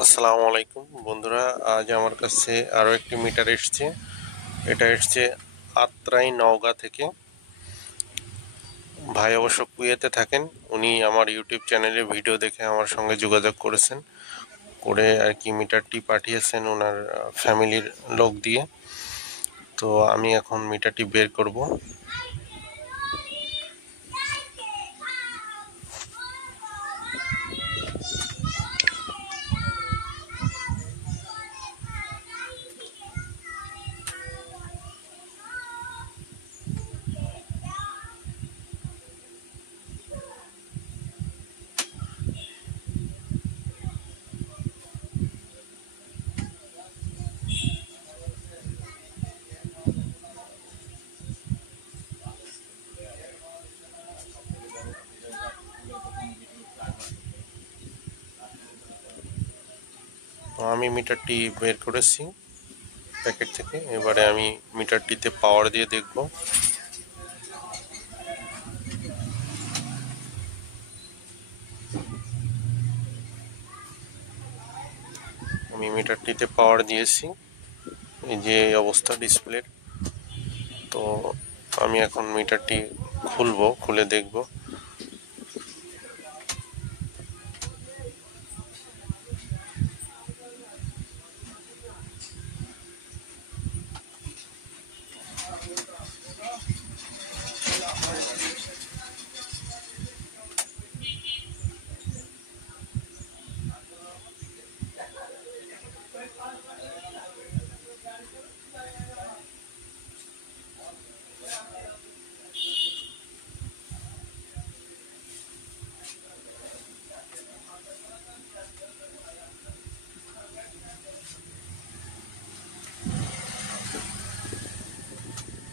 আসসালামু আলাইকুম বন্ধুরা, আজ আমার কাছে আরও একটি মিটার এসছে। এটা এসছে আত্রাই নওগাঁ থেকে। ভাই অবশ্য কুয়েতে থাকেন। উনি আমার ইউটিউব চ্যানেলে ভিডিও দেখে আমার সঙ্গে যোগাযোগ করেছেন, করে আর কি মিটারটি পাঠিয়েছেন ওনার ফ্যামিলির লোক দিয়ে। তো আমি এখন মিটারটি বের করব। তো আমি মিটারটি বের করেছি প্যাকেট থেকে। এবারে আমি মিটারটিতে পাওয়ার দিয়ে দেখব। আমি মিটারটিতে পাওয়ার দিয়েছি, এই যে অবস্থা ডিসপ্লের। তো আমি এখন মিটারটি খুলে দেখব।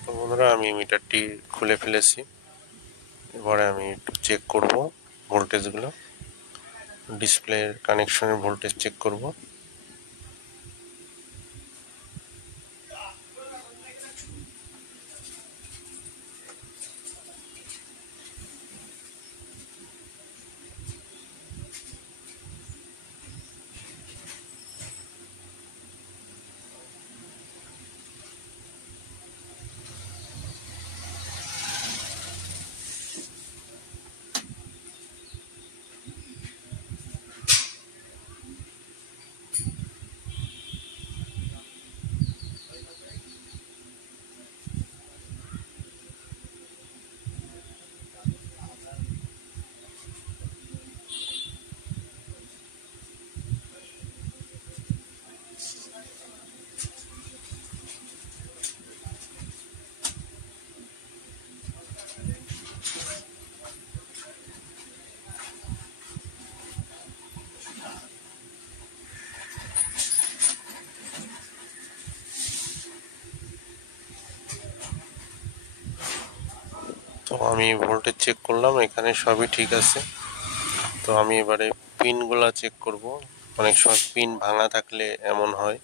তো বন্ধুরা, আমি মিটারটি খুলে ফেলেছি। এবারে আমি একটু চেক করব ভোল্টেজগুলো, ডিসপ্লের কানেকশনের ভোল্টেজ চেক করব। তো আমি ভোল্টেজ চেক করলাম, এখানে সবই ঠিক আছে। তো আমি এবারে পিনগুলা চেক করব। অনেক সময় পিন ভাঙা থাকলে এমন হয়।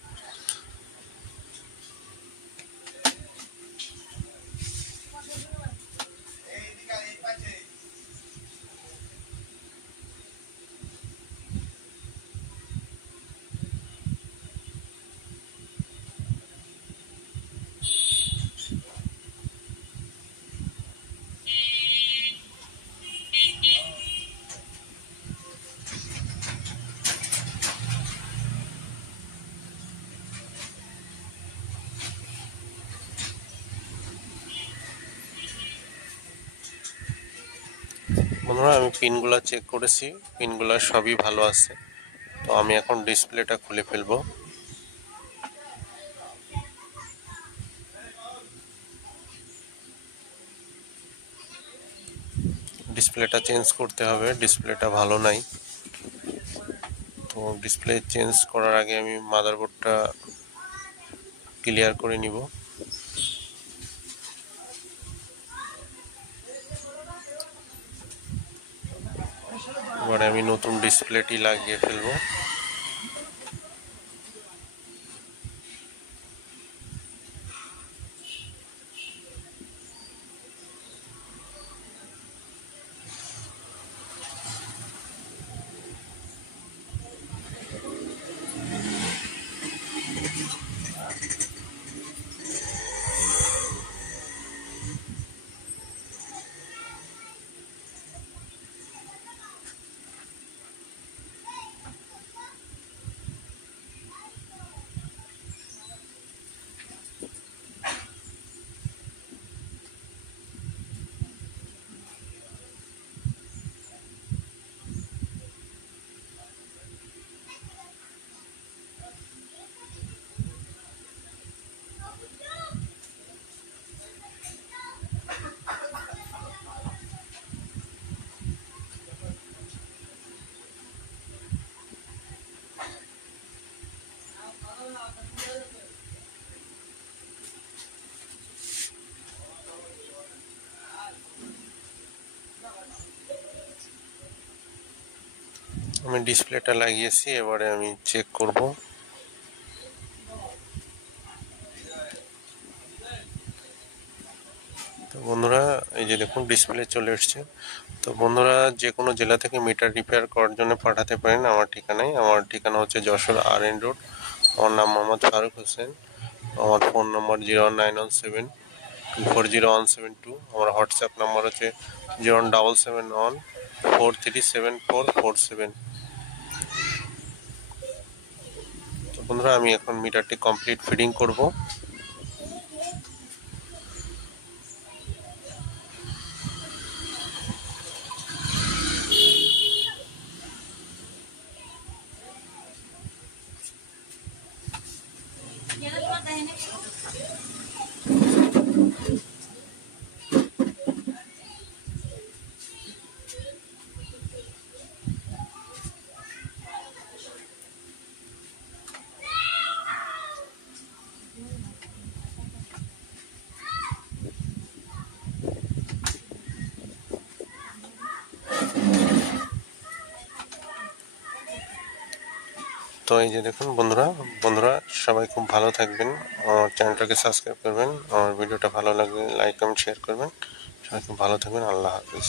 বন্ধুরা, আমি পিনগুলা চেক করেছি, পিনগুলা সবই ভালো আছে। তো আমি এখন ডিসপ্লেটা খুলে ফেলবো। ডিসপ্লেটা চেঞ্জ করতে হবে, ডিসপ্লেটা ভালো নাই। তো ডিসপ্লে চেঞ্জ করার আগে আমি মাদারবোর্ডটা ক্লিয়ার করে নিব। এবারে আমি নতুন ডিসপ্লেটি লাগিয়ে ফেলবো। আমি ডিসপ্লেটা লাগিয়েছি, এবারে আমি চেক করব। তো বন্ধুরা এই যে দেখুন ডিসপ্লে চলে এসছে। তো বন্ধুরা যে কোনো জেলা থেকে মিটার রিপেয়ার করার জন্য পাঠাতে পারেন আমার ঠিকানায়। আমার ঠিকানা হচ্ছে যশোর RN রোড। আমার নাম মোহাম্মদ ফারুক হোসেন। আমার ফোন নম্বর 09172401772। আমার হোয়াটসঅ্যাপ নাম্বার হচ্ছে 07714374447। তো বন্ধুরা আমি এখন মিটারটি কমপ্লিট ফিডিং করব। তো এই যে দেখুন বন্ধুরা, সবাই খুব ভালো থাকবেন। আমার চ্যানেলটাকে সাবস্ক্রাইব করবেন। আমার ভিডিওটা ভালো লাগলে লাইক কমেন্ট শেয়ার করবেন। সবাই খুব ভালো থাকবেন। আল্লাহ হাফিজ।